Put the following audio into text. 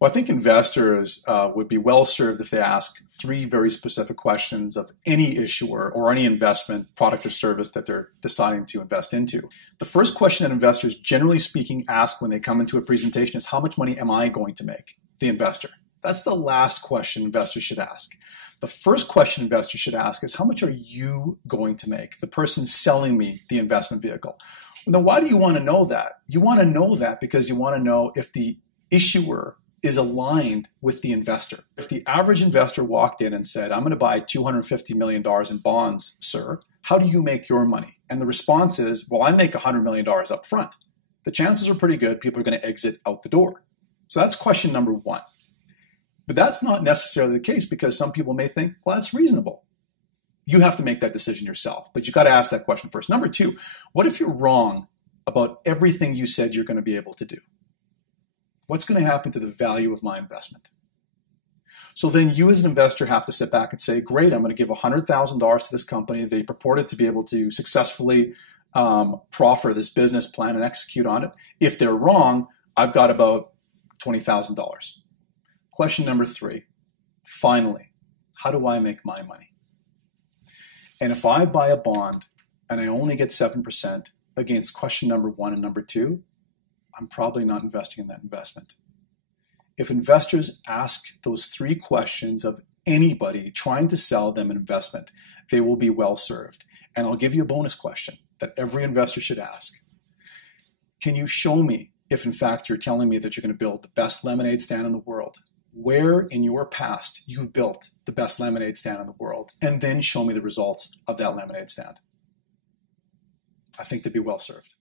Well, I think investors would be well served if they ask three very specific questions of any issuer or any investment product or service that they're deciding to invest into. The first question that investors, generally speaking, ask when they come into a presentation is, how much money am I going to make? The investor. That's the last question investors should ask. The first question investors should ask is, how much are you going to make? The person selling me the investment vehicle. Now, why do you want to know that? You want to know that because you want to know if the issuer is aligned with the investor. If the average investor walked in and said, I'm going to buy $250 million in bonds, sir, how do you make your money? And the response is, well, I make $100 million up front. The chances are pretty good people are going to exit out the door. So that's question number one. But that's not necessarily the case because some people may think, well, that's reasonable. You have to make that decision yourself, but you got to ask that question first. Number two, what if you're wrong about everything you said you're going to be able to do? What's going to happen to the value of my investment? So then you as an investor have to sit back and say, great, I'm going to give $100,000 to this company. They purported to be able to successfully proffer this business plan and execute on it. If they're wrong, I've got about $20,000. Question number three, finally, how do I make my money? And if I buy a bond and I only get 7% against question number one and number two, I'm probably not investing in that investment. If investors ask those three questions of anybody trying to sell them an investment, they will be well served. And I'll give you a bonus question that every investor should ask. Can you show me if in fact you're telling me that you're going to build the best lemonade stand in the world? Where in your past you've built the best lemonade stand in the world, and then show me the results of that lemonade stand. I think they'd be well served.